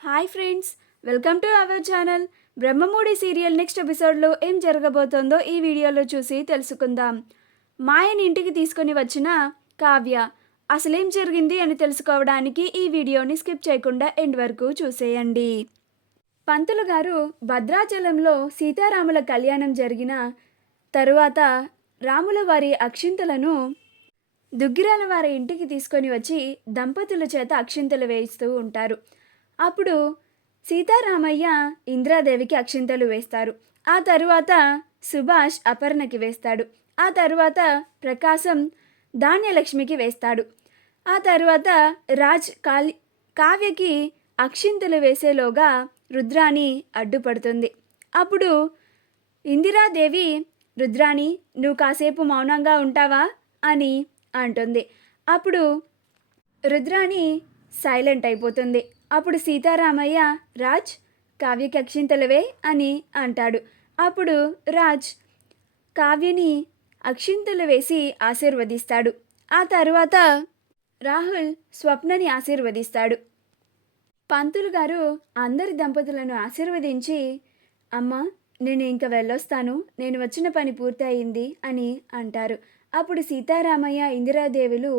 Hi friends, welcome to our channel. Brahmamudi serial next ఎపిసోడ్లో ఏం జరగబోతోందో ఈ వీడియోలో చూసి తెలుసుకుందాం. మాయని ఇంటికి తీసుకొని వచ్చిన కావ్య అసలేం జరిగింది అని తెలుసుకోవడానికి ఈ వీడియోని స్కిప్ చేయకుండా ఎండ్ వరకు చూసేయండి. పంతులు గారు భద్రాచలంలో సీతారాముల కళ్యాణం జరిగిన తరువాత రాముల వారి అక్షింతలను దుగ్గిరాల వారి ఇంటికి తీసుకొని వచ్చి దంపతుల చేత అక్షింతలు వేయిస్తూ ఉంటారు. అప్పుడు సీతారామయ్య ఇంద్రాదేవికి అక్షింతలు వేస్తారు. ఆ తరువాత సుభాష్ అపర్ణకి వేస్తాడు. ఆ తరువాత ప్రకాశం ధాన్యలక్ష్మికి వేస్తాడు. ఆ తరువాత రాజ్ కావ్యకి అక్షింతలు వేసేలోగా రుద్రాణి అడ్డుపడుతుంది. అప్పుడు ఇందిరాదేవి, రుద్రాణి నువ్వు కాసేపు మౌనంగా ఉంటావా అని అంటుంది. అప్పుడు రుద్రాణి సైలెంట్ అయిపోతుంది. అప్పుడు సీతారామయ్య రాజ్ కావ్యకి అక్షింతలవే అని అంటాడు. అప్పుడు రాజ్ కావ్యని అక్షింతలు వేసి ఆశీర్వదిస్తాడు. ఆ తర్వాత రాహుల్ స్వప్నని ఆశీర్వదిస్తాడు. పంతులు గారు అందరి దంపతులను ఆశీర్వదించి, అమ్మ నేను ఇంక వెళ్ళొస్తాను, నేను వచ్చిన పని పూర్తి అయింది అని అంటారు. అప్పుడు సీతారామయ్య ఇందిరాదేవులు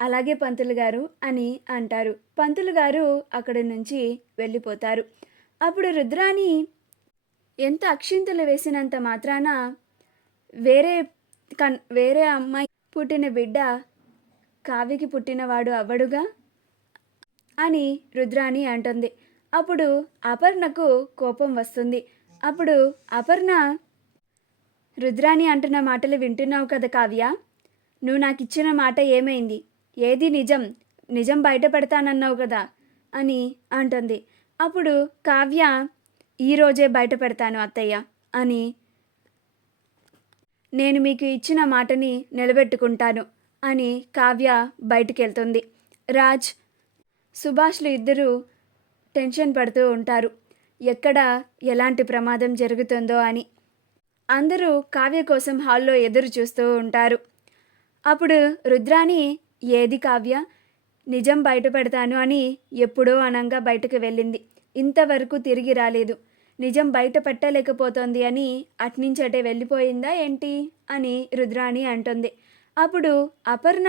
అలాగే పంతులు గారు అని అంటారు. పంతులు గారు అక్కడి నుంచి వెళ్ళిపోతారు. అప్పుడు రుద్రాణి ఎంత అక్షింతలు వేసినంత మాత్రాన వేరే అమ్మాయి పుట్టిన బిడ్డ కావ్యకి పుట్టినవాడు అవ్వడుగా అని రుద్రాణి అంటుంది. అప్పుడు అపర్ణకు కోపం వస్తుంది. అప్పుడు అపర్ణ, రుద్రాణి అంటున్న మాటలు వింటున్నావు కదా కావ్య, నువ్వు నాకు ఇచ్చిన మాట ఏమైంది? ఏది నిజం? నిజం బయటపెడతానన్నావు కదా అని అంటుంది. అప్పుడు కావ్య ఈరోజే బయట పెడతాను అత్తయ్య అని, నేను మీకు ఇచ్చిన మాటని నిలబెట్టుకుంటాను అని కావ్య బయటికి వెళ్తుంది. రాజ్, సుభాష్లు ఇద్దరూ టెన్షన్ పడుతూ ఉంటారు, ఎక్కడ ఎలాంటి ప్రమాదం జరుగుతుందో అని. అందరూ కావ్య కోసం హాల్లో ఎదురు చూస్తూ ఉంటారు. అప్పుడు రుద్రాణి, ఏది కావ్య, నిజం బయట పెడతాను అని ఎప్పుడో అనంగా బయటకు వెళ్ళింది, ఇంతవరకు తిరిగి రాలేదు, నిజం బయట పెట్టలేకపోతోంది అని అట్నుంచటే వెళ్ళిపోయిందా ఏంటి అని రుద్రాణి అంటుంది. అప్పుడు అపర్ణ,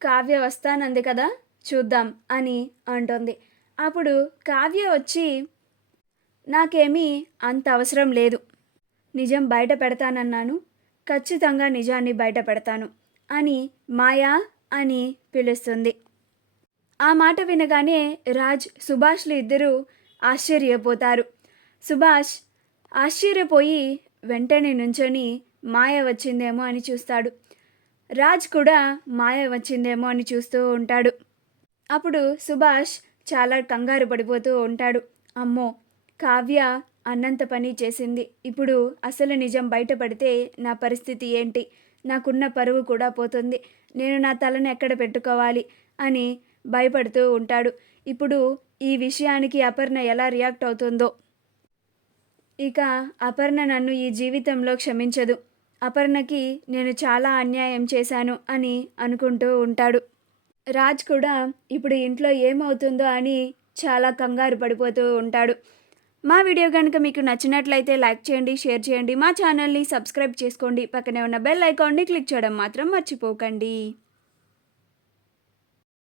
కావ్య వస్తానంది కదా చూద్దాం అని అంటుంది. అప్పుడు కావ్య వచ్చి, నాకేమీ అంత అవసరం లేదు, నిజం బయట పెడతానన్నాను, ఖచ్చితంగా నిజాన్ని బయట పెడతాను అని మాయా అని పిలుస్తుంది. ఆ మాట వినగానే రాజ్, సుభాష్లు ఇద్దరూ ఆశ్చర్యపోతారు. సుభాష్ ఆశ్చర్యపోయి వెంటనే నుంచొని మాయ వచ్చిందేమో అని చూస్తాడు. రాజ్ కూడా మాయ వచ్చిందేమో అని చూస్తూ ఉంటాడు. అప్పుడు సుభాష్ చాలా కంగారు పడిపోతూ ఉంటాడు. అమ్మో, కావ్య అన్నంత పని చేసింది, ఇప్పుడు అసలు నిజం బయటపడితే నా పరిస్థితి ఏంటి? నాకున్న పరువు కూడా పోతుంది, నేను నా తలను ఎక్కడ పెట్టుకోవాలి అని భయపడుతూ ఉంటాడు. ఇప్పుడు ఈ విషయానికి అపర్ణ ఎలా రియాక్ట్ అవుతుందో. ఇక అపర్ణ నన్ను ఈ జీవితంలో క్షమించదు, అపర్ణకి నేను చాలా అన్యాయం చేశాను అని అనుకుంటూ ఉంటాడు. రాజ్ కూడా ఇప్పుడు ఇంట్లో ఏమవుతుందో అని చాలా కంగారు పడిపోతూ ఉంటాడు. మా వీడియో కనుక మీకు నచ్చినట్లయితే లైక్ చేయండి, షేర్ చేయండి, మా ఛానల్ని సబ్స్క్రైబ్ చేసుకోండి, పక్కనే ఉన్న బెల్ ఐకాన్ని క్లిక్ చేయడం మాత్రం మర్చిపోకండి.